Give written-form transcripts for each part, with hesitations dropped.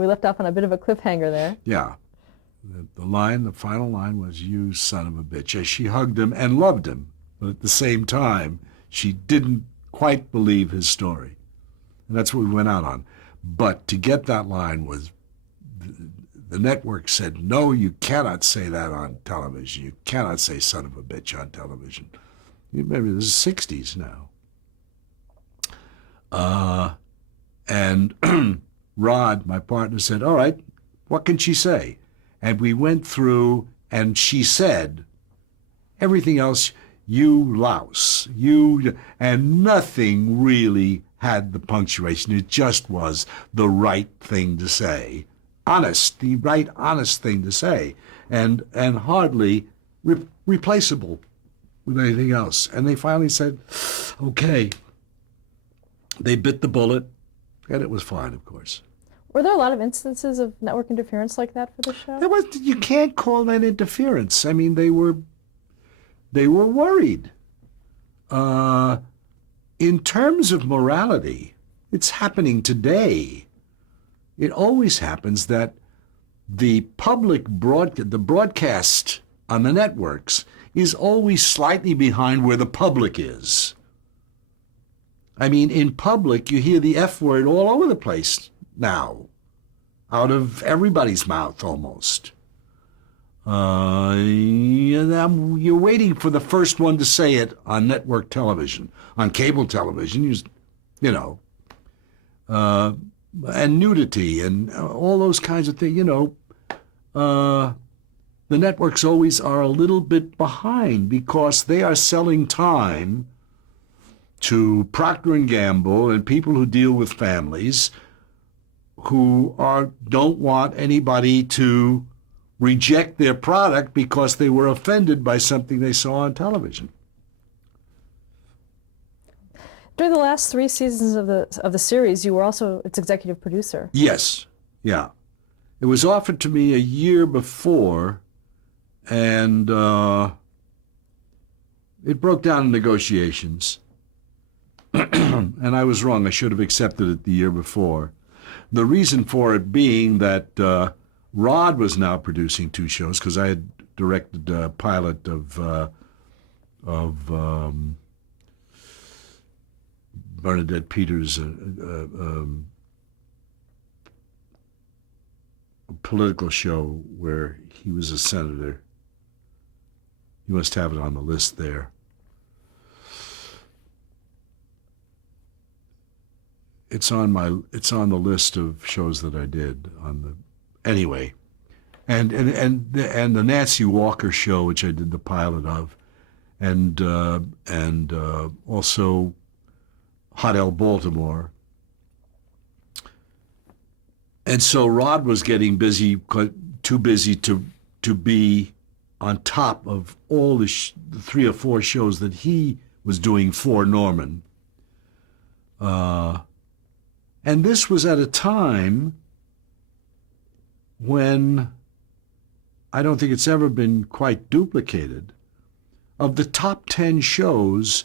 we left off on a bit of a cliffhanger there. Yeah. The final line was, "You son of a bitch," as she hugged him and loved him, but at the same time, she didn't quite believe his story. And that's what we went out on. But to get that line was, the network said, no, you cannot say that on television. You cannot say son of a bitch on television. You remember, this is the 60s now. And Rod, my partner, said, all right, what can she say? And we went through, and she said everything else, you louse, you, and nothing really had the punctuation. It just was the right thing to say. Honest, the right honest thing to say, and hardly replaceable with anything else. And they finally said, okay. They bit the bullet, and it was fine, of course. Were there a lot of instances of network interference like that for the show? There was. You can't call that interference. I mean, they were worried. In terms of morality, it's happening today. It always happens that the broadcast on the networks is always slightly behind where the public is. I mean, in public, you hear the F word all over the place now, out of everybody's mouth almost. You're waiting for the first one to say it on network television. On cable television, you know, and nudity and all those kinds of things, you know. The networks always are a little bit behind because they are selling time to Procter & Gamble and people who deal with families who don't want anybody to reject their product because they were offended by something they saw on television. During the last 3 seasons of the series, you were also its executive producer. Yes, yeah. It was offered to me a year before, and it broke down in negotiations. And I was wrong. I should have accepted it the year before. The reason for it being that Rod was now producing 2 shows, because I had directed a pilot of Bernadette Peters' a political show where he was a senator. You must have it on the list there. It's on the list of shows that I did anyway. And the Nancy Walker show, which I did the pilot of, and also Hot L Baltimore. And so Rod was getting too busy to be on top of all the 3 or 4 shows that he was doing for Norman. And this was at a time when I don't think it's ever been quite duplicated. Of the top 10 shows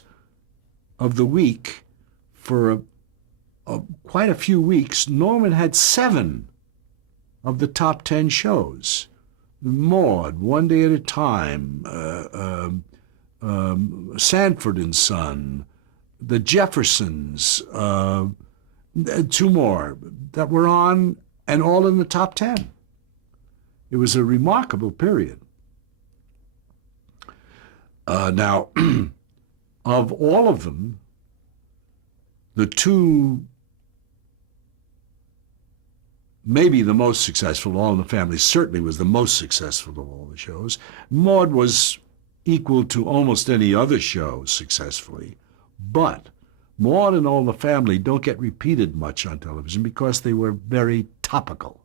of the week, for quite a few weeks, Norman had 7 of the top 10 shows. Maude, One Day at a Time, Sanford and Son, The Jeffersons, 2 more that were on, and all in the top 10. It was a remarkable period. Now, of all of them, the 2, maybe the most successful, All in the Family certainly was the most successful of all the shows. Maude was equal to almost any other show successfully, but Maude and All in the Family don't get repeated much on television because they were very topical.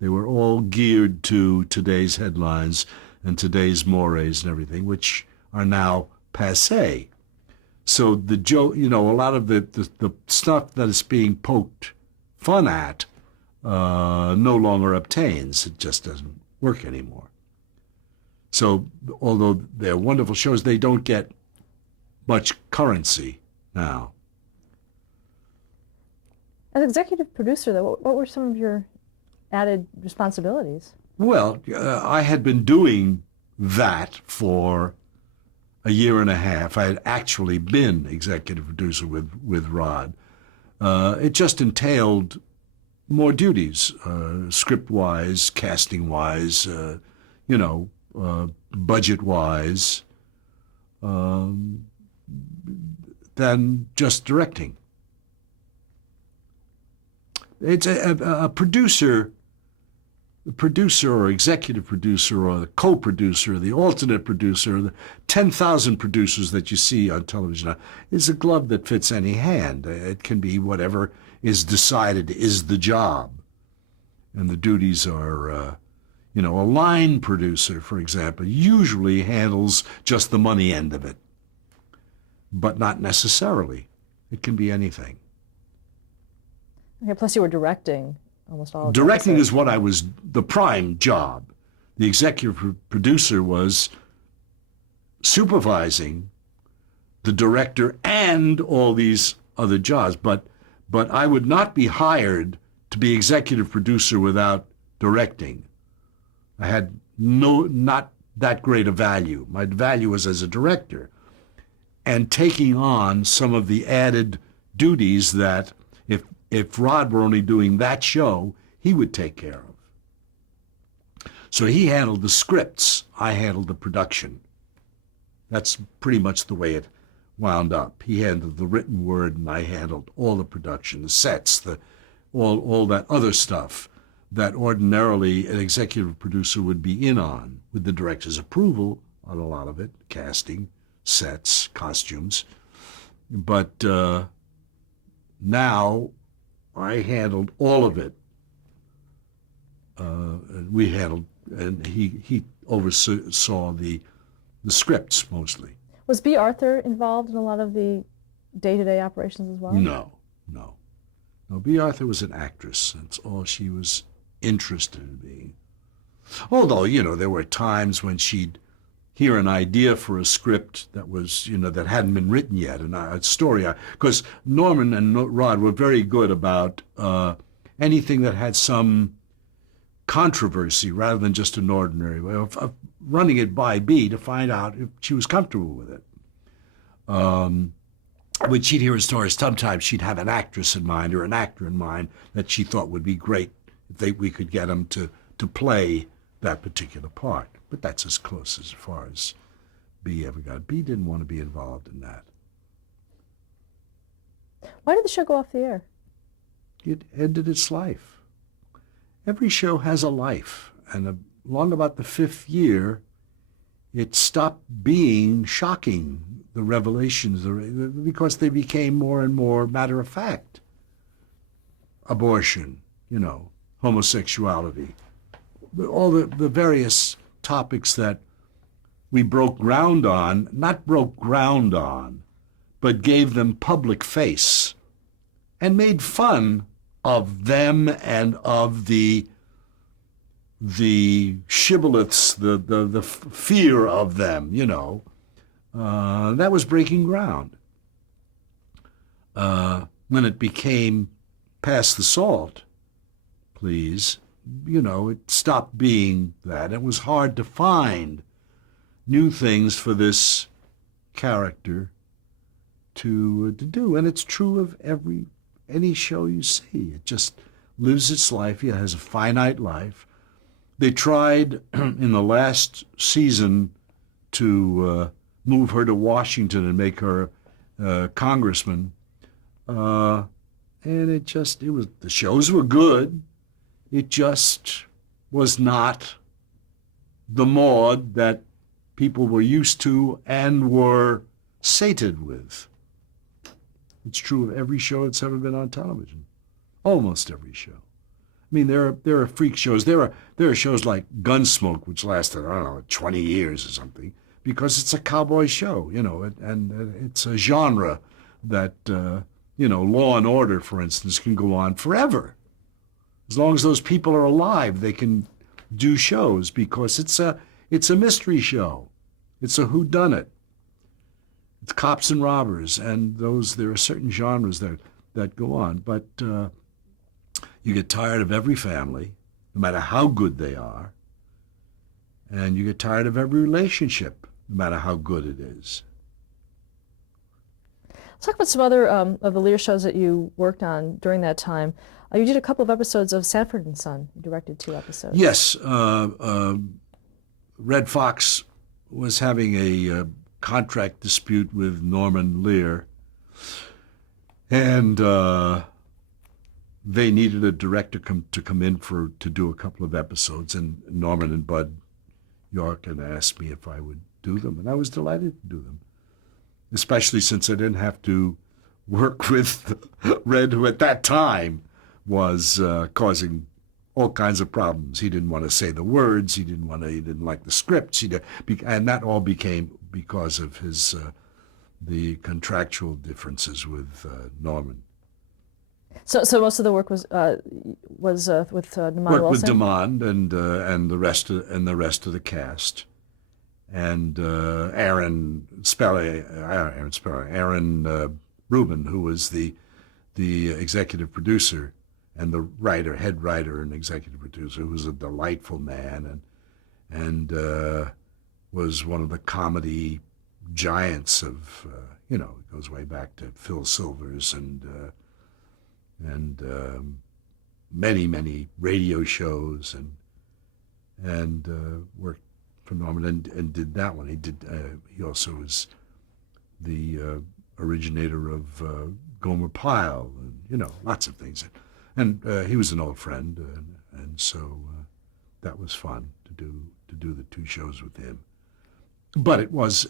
They were all geared to today's headlines and today's mores and everything, which are now passé. So the joke, a lot of the stuff that is being poked fun at no longer obtains. It just doesn't work anymore. So although they're wonderful shows, they don't get much currency now. As executive producer, though, what were some of your added responsibilities. Well, I had been doing that for a year and a half. I had actually been executive producer with Rod. It just entailed more duties, script-wise, casting-wise, budget-wise, than just directing. It's a producer, the producer or executive producer or the co-producer, the alternate producer, the 10,000 producers that you see on television is a glove that fits any hand. It can be whatever is decided is the job. And the duties are, a line producer, for example, usually handles just the money end of it, but not necessarily. It can be anything. Okay, plus you were directing almost all of Directing is what I was, the prime job. The executive producer was supervising the director and all these other jobs, but I would not be hired to be executive producer without directing. I had not that great a value. My value was as a director and taking on some of the added duties that if Rod were only doing that show, he would take care of. So he handled the scripts, I handled the production. That's pretty much the way it wound up. He handled the written word and I handled all the production, the sets, all that other stuff that ordinarily an executive producer would be in on, with the director's approval on a lot of it, casting, sets, costumes. But now I handled all of it. We handled, and he oversaw the scripts mostly. Was B. Arthur involved in a lot of the day-to-day operations as well? No. B. Arthur was an actress. That's all she was interested in being. Although, there were times when she'd hear an idea for a script that was, that hadn't been written yet, and a story. Because Norman and Rod were very good about anything that had some controversy rather than just an ordinary way of running it by B to find out if she was comfortable with it. When she'd hear a story, sometimes she'd have an actress in mind or an actor in mind that she thought would be great if we could get them to play that particular part. But that's as close as far as B ever got. B didn't want to be involved in that. Why did the show go off the air? It ended its life. Every show has a life, and along about the 5th year, it stopped being shocking, the revelations, because they became more and more matter of fact. Abortion, homosexuality, all the various topics that we broke ground on, not broke ground on, but gave them public face and made fun of them and of the shibboleths, the fear of them, that was breaking ground. When it became Pass the Salt, please, it stopped being that. It was hard to find new things for this character to do, and it's true of any show you see. It just lives its life. It has a finite life. They tried in the last season to move her to Washington and make her congressman, and the shows were good. It just was not the Maude that people were used to and were sated with. It's true of every show that's ever been on television, almost every show. I mean, there are freak shows. There are shows like Gunsmoke, which lasted, 20 years or something, because it's a cowboy show, and it's a genre that, Law and Order, for instance, can go on forever. As long as those people are alive, they can do shows because it's a mystery show. It's a whodunit. It's cops and robbers, and there are certain genres that go on. But you get tired of every family, no matter how good they are. And you get tired of every relationship, no matter how good it is. Let's talk about some other of the Lear shows that you worked on during that time. You did a couple of episodes of Sanford and Son. You directed 2 episodes. Yes, Red Fox was having a contract dispute with Norman Lear, and they needed a director to come in to do a couple of episodes, and Norman and Bud York had asked me if I would do them, and I was delighted to do them, especially since I didn't have to work with Red, who at that time was causing all kinds of problems. He didn't want to say the words. He didn't like the scripts. And that all became because of his the contractual differences with Norman. So most of the work was with Demond Worked with Wilson? Demond and the rest of the cast, and Aaron Rubin, who was the executive producer and the head writer and executive producer, who was a delightful man and was one of the comedy giants of it goes way back to Phil Silvers and many radio shows and worked for Norman and did that one. He also was the originator of Gomer Pyle and lots of things. And he was an old friend, and so that was fun to do the 2 shows with him. But it was,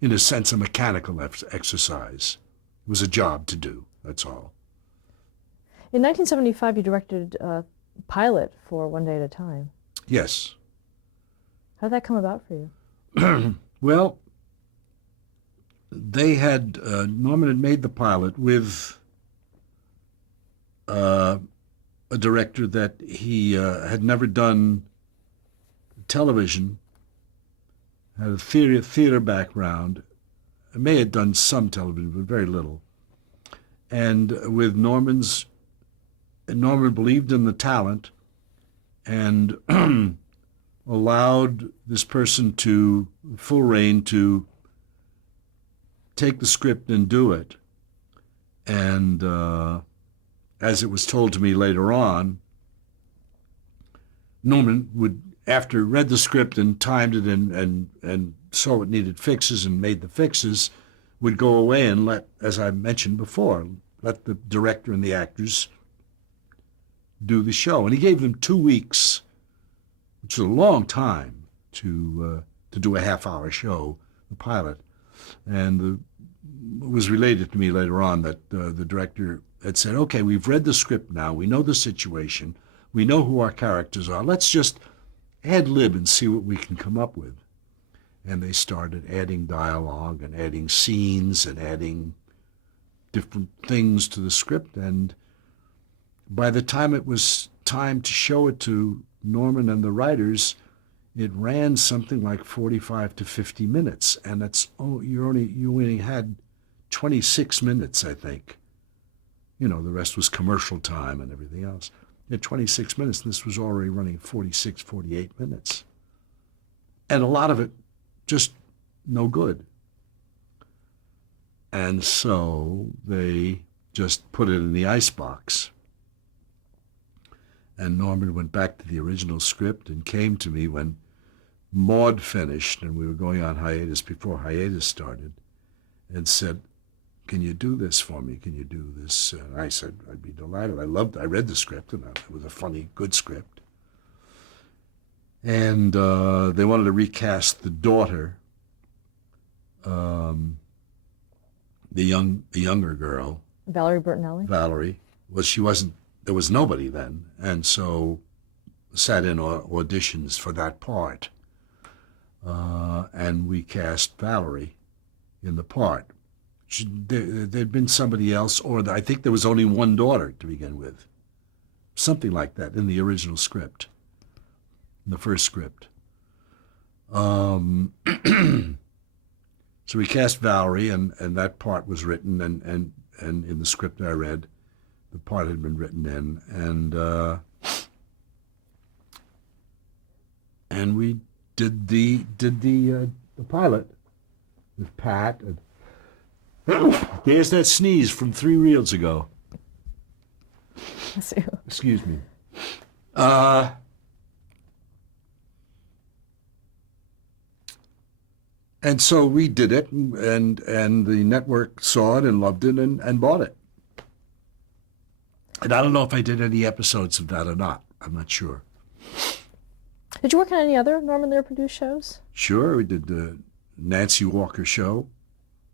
in a sense, a mechanical exercise. It was a job to do, that's all. In 1975, you directed a pilot for One Day at a Time. Yes. How did that come about for you? Well, they had, Norman had made the pilot with a director that he had never done television, had a theater background, may have done some television, but very little. And with Norman believed in the talent and allowed this person to full rein to take the script and do it. And as it was told to me later on, Norman would, after read the script and timed it and saw it needed fixes and made the fixes, would go away and let, as I mentioned before, let the director and the actors do the show. And he gave them 2 weeks, which is a long time to do a half-hour show, the pilot. And it was related to me later on that the director had said, okay, we've read the script now, we know the situation, we know who our characters are, let's just ad-lib and see what we can come up with. And they started adding dialogue and adding scenes and adding different things to the script. And by the time it was time to show it to Norman and the writers, it ran something like 45 to 50 minutes. And you only had 26 minutes, I think. The rest was commercial time and everything else. You had 26 minutes, and this was already running 46, 48 minutes. And a lot of it just no good. And so they just put it in the icebox. And Norman went back to the original script and came to me when Maude finished, and we were going on hiatus before hiatus started, and said, can you do this for me? Can you do this? And I said, I'd be delighted. I read the script, and it was a funny, good script. And they wanted to recast the daughter, the younger girl. Valerie Bertinelli? Valerie. Well, there was nobody then, and so sat in auditions for that part. And we cast Valerie in the part. There'd been somebody else, or I think there was only one daughter to begin with. Something like that in the original script, in the first script. So we cast Valerie, and that part was written, and in the script I read, the part had been written in. And and we did the pilot with Pat. And there's that sneeze from 3 reels ago. Let's see. Excuse me. And so we did it, and the network saw it and loved it and bought it. And I don't know if I did any episodes of that or not. I'm not sure. Did you work on any other Norman Lear produced shows? Sure, we did the Nancy Walker Show,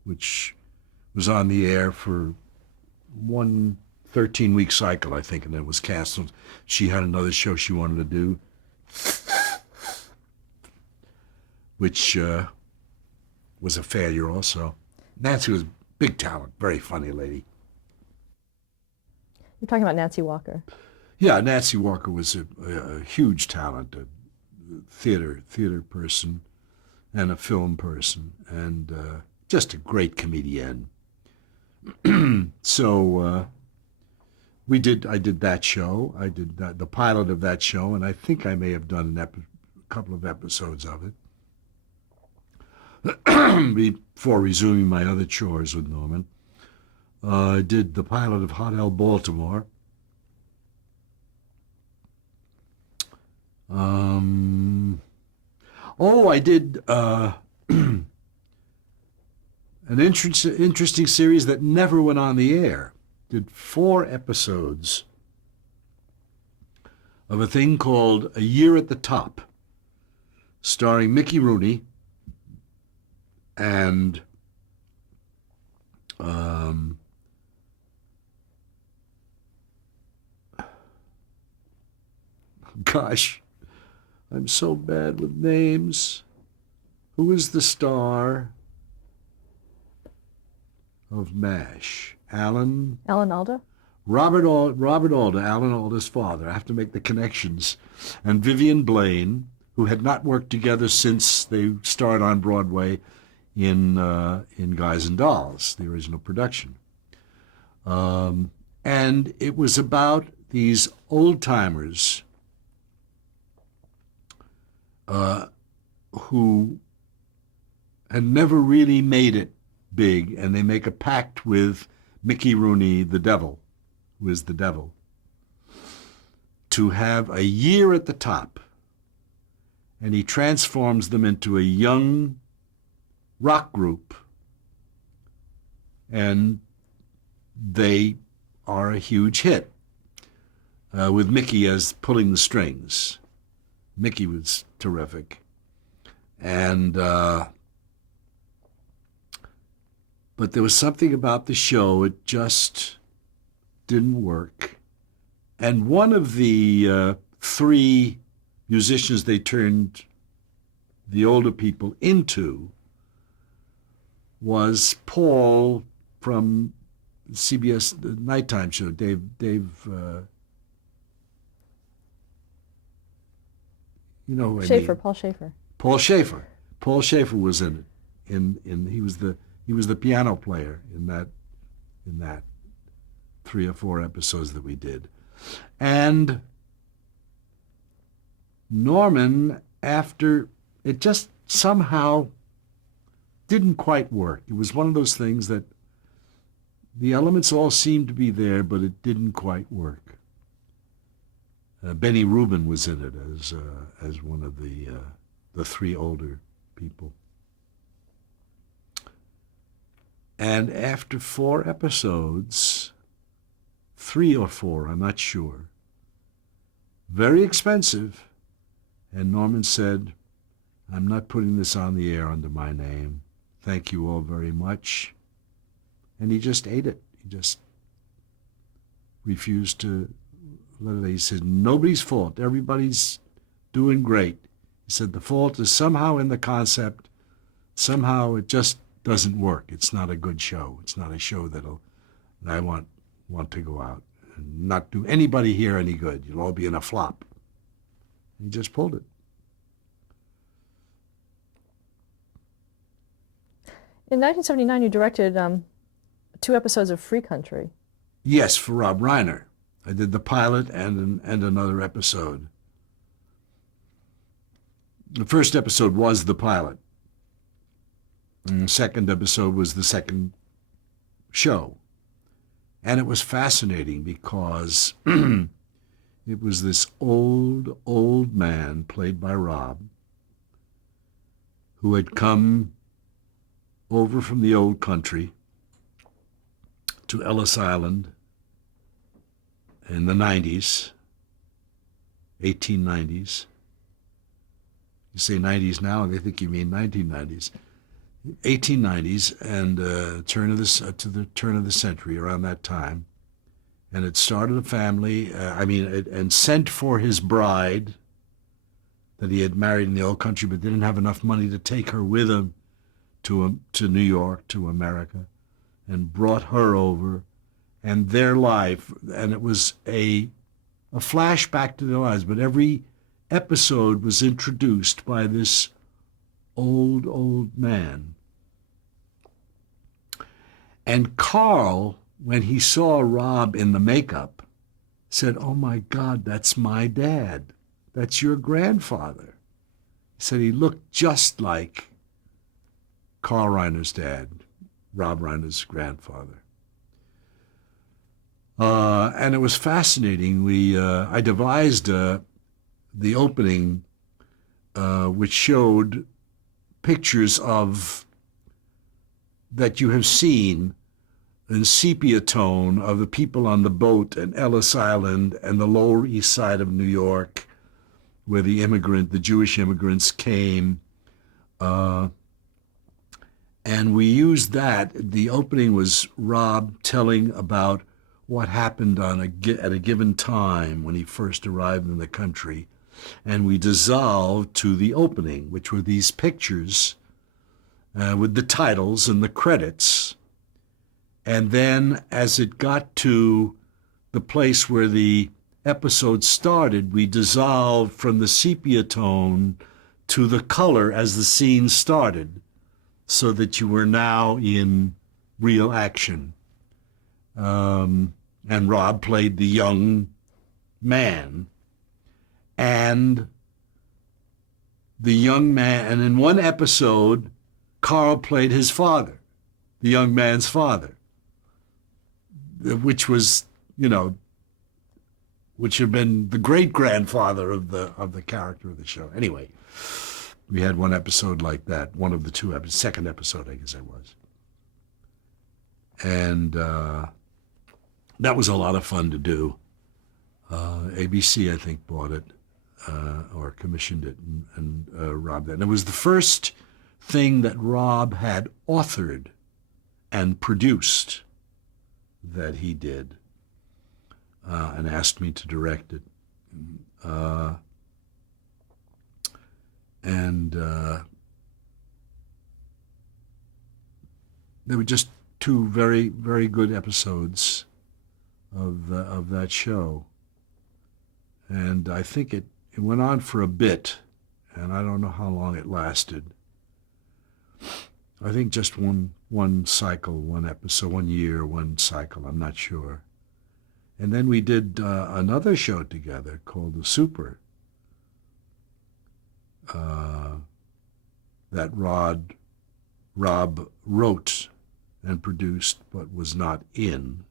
which was on the air for one 13-week cycle, I think, and then was canceled. She had another show she wanted to do, which was a failure also. Nancy was big talent, very funny lady. You're talking about Nancy Walker. Yeah, Nancy Walker was a huge talent, a theater person and a film person, and just a great comedian. So I did that show. I did the pilot of that show, and I think I may have done a couple of episodes of it before resuming my other chores with Norman. I did the pilot of Hot L Baltimore. I did an interesting series that never went on the air. Did 4 episodes of a thing called A Year at the Top, starring Mickey Rooney and gosh, I'm so bad with names. Who is the star of MASH? Alan Alda? Robert Alda, Alan Alda's father. I have to make the connections. And Vivian Blaine, who had not worked together since they starred on Broadway in Guys and Dolls, the original production. And it was about these old-timers who had never really made it big, and they make a pact with Mickey Rooney, the devil, who is the devil, to have a year at the top. And he transforms them into a young rock group, and they are a huge hit, with Mickey as pulling the strings. Mickey was terrific. And but there was something about the show, it just didn't work. And one of the 3 musicians they turned the older people into was Paul from CBS the nighttime show, Dave you know who I Schaefer, mean. Paul Schaefer. Paul Schaefer. Paul Schaefer was in it. He was the piano player in that 3 or 4 episodes that we did. And Norman, after it just somehow didn't quite work. It was one of those things that the elements all seemed to be there, but it didn't quite work. Benny Rubin was in it as one of the 3 older people. And after 4 episodes, 3 or 4, I'm not sure, very expensive, and Norman said, "I'm not putting this on the air under my name. Thank you all very much." And he just ate it. He just refused to let it. He said, "Nobody's fault. Everybody's doing great." He said, "The fault is somehow in the concept. Somehow it just doesn't work. It's not a good show. It's not a show that I want to go out and not do anybody here any good. You'll all be in a flop." He just pulled it. In 1979, you directed 2 episodes of Free Country. Yes, for Rob Reiner. I did the pilot and another episode. The first episode was the pilot. And the second episode was the second show. And it was fascinating because it was this old man played by Rob who had come over from the old country to Ellis Island in the 90s, 1890s. You say 90s now, and they think you mean 1990s. 1890s, and to the turn of the century, around that time. And it started a family, and sent for his bride that he had married in the old country, but didn't have enough money to take her with him to New York, to America, and brought her over, and their life, and it was a flashback to their lives, but every episode was introduced by this old man. And Carl, when he saw Rob in the makeup, said, "Oh my God, that's my dad. That's your grandfather." He said he looked just like Carl Reiner's dad, Rob Reiner's grandfather. And it was fascinating. I devised the opening, which showed pictures of that you have seen in sepia tone of the people on the boat at Ellis Island and the Lower East Side of New York, where the Jewish immigrants came. And we used that. The opening was Rob telling about what happened at a given time when he first arrived in the country. And we dissolved to the opening, which were these pictures with the titles and the credits. And then as it got to the place where the episode started, we dissolved from the sepia tone to the color as the scene started, so that you were now in real action. And Rob played the young man. And the young man, and in one episode, Carl played his father, the young man's father, which was, which had been the great-grandfather of the character of the show. Anyway, we had one episode like that, one of the two episodes, second episode, I guess it was. And that was a lot of fun to do. ABC, I think, bought it. Or commissioned it and Rob that. And it was the first thing that Rob had authored and produced that he did, and asked me to direct it. There were just two very, very good episodes of that show. And I think it went on for a bit, and I don't know how long it lasted. I think just one cycle, one episode, 1 year, one cycle, I'm not sure. And then we did another show together called The Super, that Rob wrote and produced but was not in.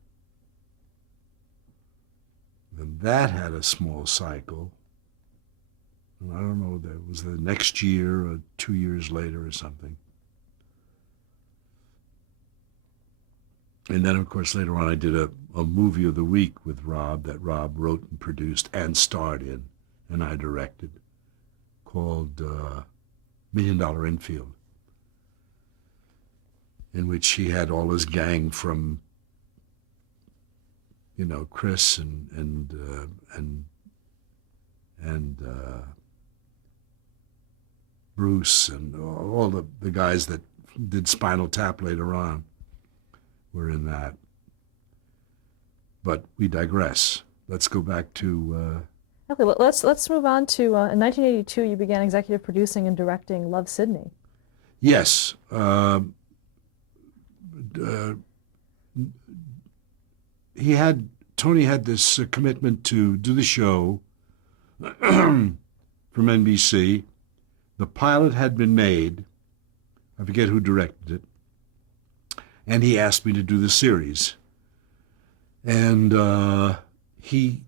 And that had a small cycle. I don't know, that was the next year or 2 years later or something. And then, of course, later on I did a movie of the week with Rob that Rob wrote and produced and starred in, and I directed, called $1 Million Infield, in which he had all his gang from, Chris and Bruce and all the guys that did Spinal Tap later on were in that. But we digress. Let's go back to... Okay, let's move on to, in 1982, you began executive producing and directing Love, Sidney. Yes. Tony had this commitment to do the show from NBC, The pilot had been made. I forget who directed it. And he asked me to do the series. And he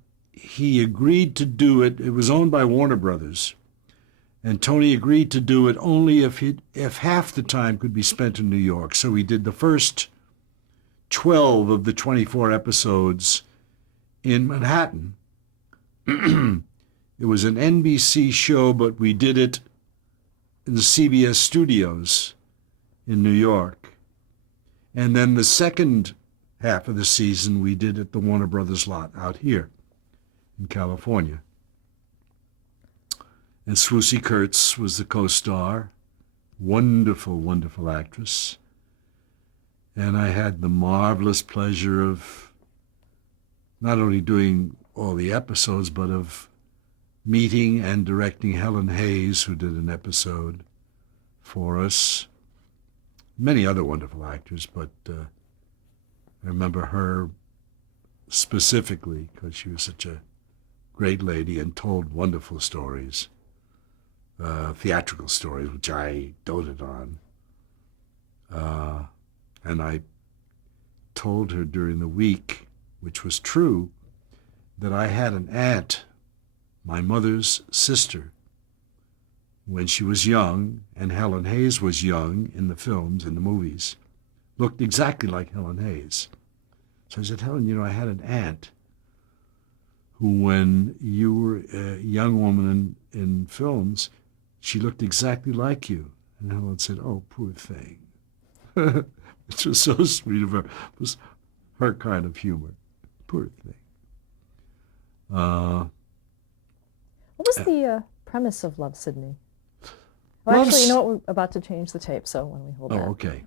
agreed to do it. It was owned by Warner Brothers. And Tony agreed to do it only if half the time could be spent in New York. So we did the first 12 of the 24 episodes in Manhattan. It was an NBC show, but we did it in the CBS studios in New York. And then the second half of the season we did at the Warner Brothers lot out here in California. And Swoosie Kurtz was the co-star. Wonderful, wonderful actress. And I had the marvelous pleasure of not only doing all the episodes, but of meeting and directing Helen Hayes, who did an episode for us. Many other wonderful actors, but I remember her specifically because she was such a great lady and told wonderful stories, theatrical stories, which I doted on. And I told her during the week, which was true, that I had an aunt, my mother's sister, when she was young, and Helen Hayes was young in the films, in the movies, looked exactly like Helen Hayes. So I said, Helen, I had an aunt who, when you were a young woman in films, she looked exactly like you. And Helen said, oh, poor thing. Which was so sweet of her. It was her kind of humor. Poor thing. What was the premise of Love, Sidney? Well, Love's- actually, you know what? We're about to change the tape, so when we hold that. Oh, okay.